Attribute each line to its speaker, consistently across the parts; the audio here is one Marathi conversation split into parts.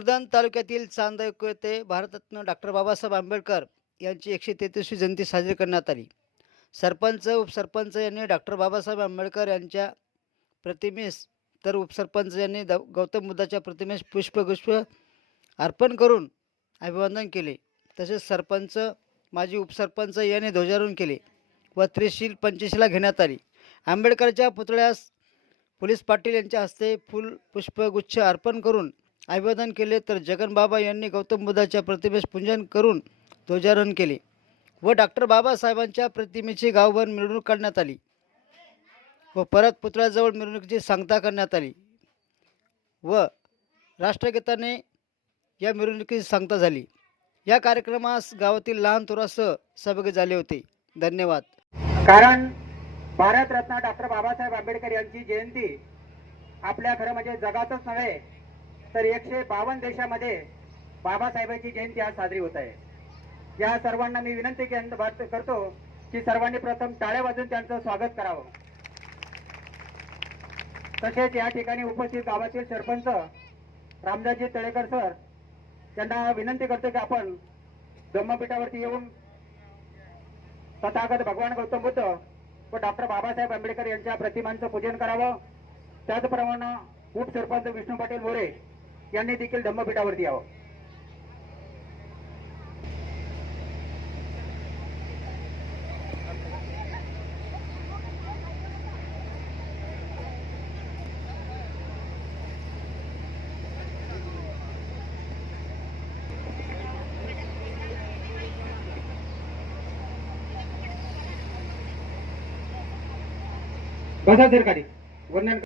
Speaker 1: भोकरदन तालुक्यातील चांदक येथे भारतरत्न डॉक्टर बाबासाहेब आंबेडकर यांची एकशे तेहतीसवी जयंती साजरी करण्यात आली. सरपंच उपसरपंच यांनी डॉक्टर बाबासाहेब आंबेडकर यांच्या प्रतिमेस तर उपसरपंच यांनी द गौतम बुद्धाच्या प्रतिमेस पुष्पगुष्प अर्पण करून अभिवादन केले. तसेच सरपंच माजी उपसरपंच यांनी ध्वजारोहण केले व त्रिशील पंचशीला घेण्यात आली. आंबेडकरच्या पुतळ्यास पोलीस पाटील यांच्या हस्ते फुल पुष्पगुच्छ अर्पण करून अभिवादन केले तर जगनबाबा यांनी गौतम बुद्धाच्या प्रतिमेस पूजन करून ध्वजारोहण केले व डॉक्टर बाबासाहेबांच्या प्रतिमेची गावभर मिरवणूक काढण्यात आली व परत पुतळ्याजवळ मिरवणुकीची सांगता करण्यात आली व राष्ट्रगीताने या मिरवणुकीची सांगता झाली. या कार्यक्रमास गावातील लहान थोरासह सहभागी झाले होते. धन्यवाद.
Speaker 2: कारण भारतरत्न डॉक्टर बाबासाहेब आंबेडकर यांची जयंती आपल्या खरं म्हणजे जगातच नव्हे तर एकशे बावन्न देशामध्ये बाबासाहेबांची जयंती आज साजरी होत आहे. या सर्वांना मी विनंती केंद्र- करतो की सर्वांनी प्रथम टाळ्या वाजून त्यांचं स्वागत करावं. तसेच या ठिकाणी उपस्थित गावातील सरपंच रामदासजी तळेकर सर त्यांना विनंती करतो की आपण ब्रह्मपीठावरती येऊन तथागत भगवान गौतम बुद्ध व डॉक्टर बाबासाहेब आंबेडकर यांच्या प्रतिमांचं पूजन करावं. त्याचप्रमाणे उपसरपंच विष्णू पाटील मोरे यांनी देखील धम्मपीठावरती यावं. बसा सरकारी वर्णन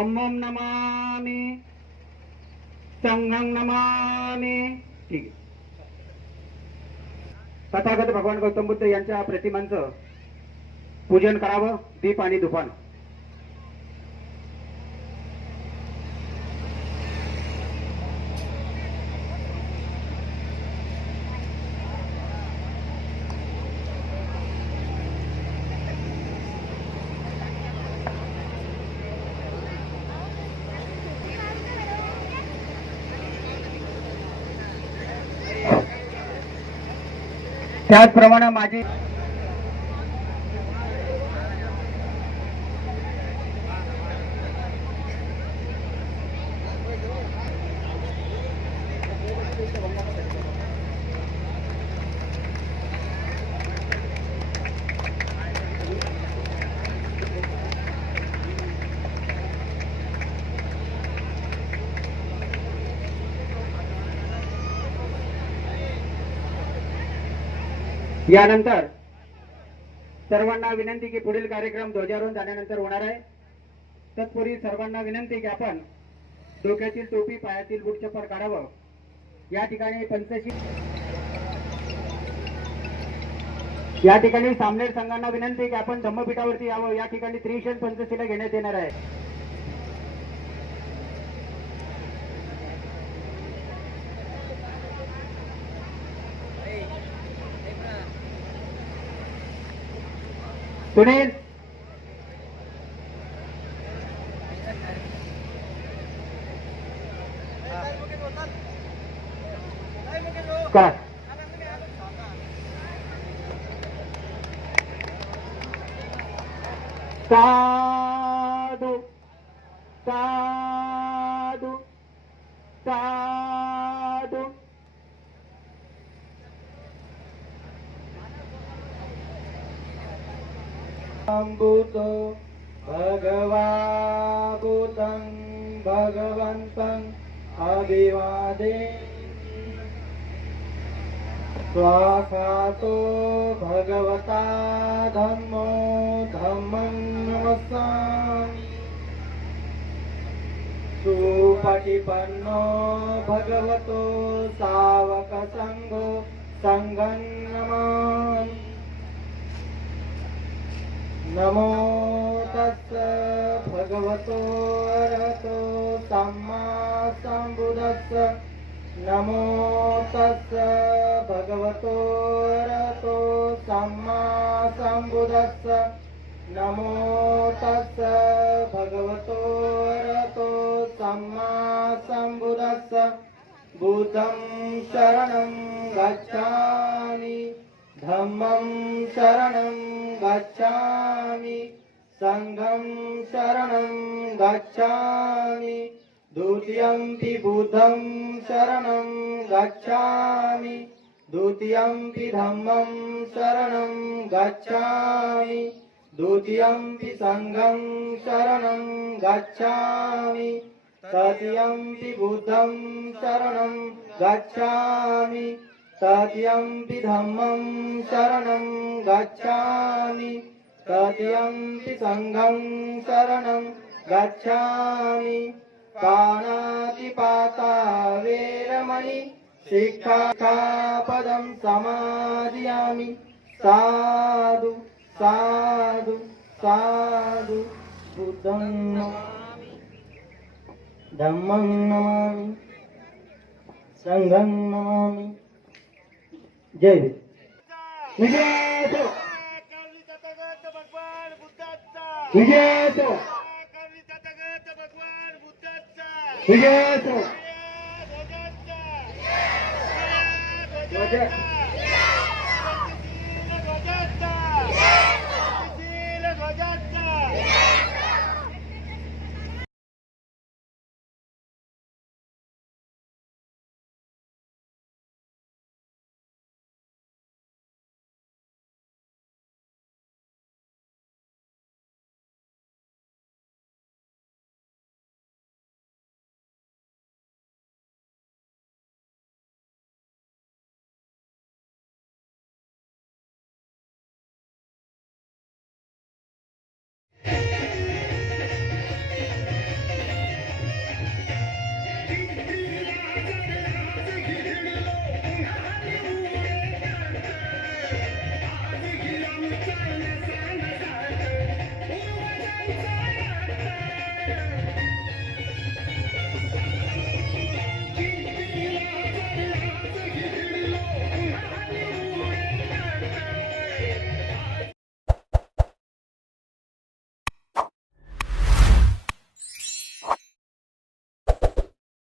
Speaker 2: धम्मम नमामी। संघम नमामि। ठीक आहे. तथागत भगवान गौतम बुद्ध यांच्या प्रतिमांचं पूजन करावं दीप आणि दुपान त्याचप्रमाणे माझी यानंतर सर्वांना विनंती की पुढील कार्यक्रम ध्वजारोहण झाल्यानंतर होणार आहे. तत्पूर्वी सर्वांना विनंती की आपण डोक्यातील टोपी पायातील बूट चप्पल काढावं. या ठिकाणी पंचशी या ठिकाणी सामनेर संघांना विनंती की आपण धम्मपीठावरती यावं. या ठिकाणी त्रिशन पंचशीला घेण्यात येणार आहे. con él. Tado, tado, tado. भूतो भगवाभूतं भगवन्तं अभिवादे। स्वाखातो भगवता धम्मो धम्मं नमस्सामि। सुपटिपन्नो भगवतो सावकसङ्गो सङ्गं नमामि। नमो तस्स भगवतो अरहतो सम्मा सम्बुद्धस्स नमो तस्स भगवतो अरहतो सम्मा सम्बुद्धस्स नमो तस्स भगवतो अरहतो
Speaker 3: सम्मा सम्बुद्धस्स बुद्धं शरणं गच्छामि शरणं गच्छामि। सङ्घं शरणं गच्छामि। बुद्धं शरणं गच्छामि। द्वितीयम्पि धम्मं शरणं गच्छामि। द्वितीयम्पि सङ्घं शरणं गच्छामि। तृतीयम्पि बुद्धं शरणं गच्छामि तृतीयम्पि धम्मं शरणं गच्छामि। तृतीयम्पि सङ्घं शरणं गच्छामि। पाणातिपाता वेरमणि शिक्षापदं समादयामि। साधु साधु साधु बुद्धं नमामि। धम्मं नमामि। सङ्घं नमामि जय विजय विजय विजय ध्वज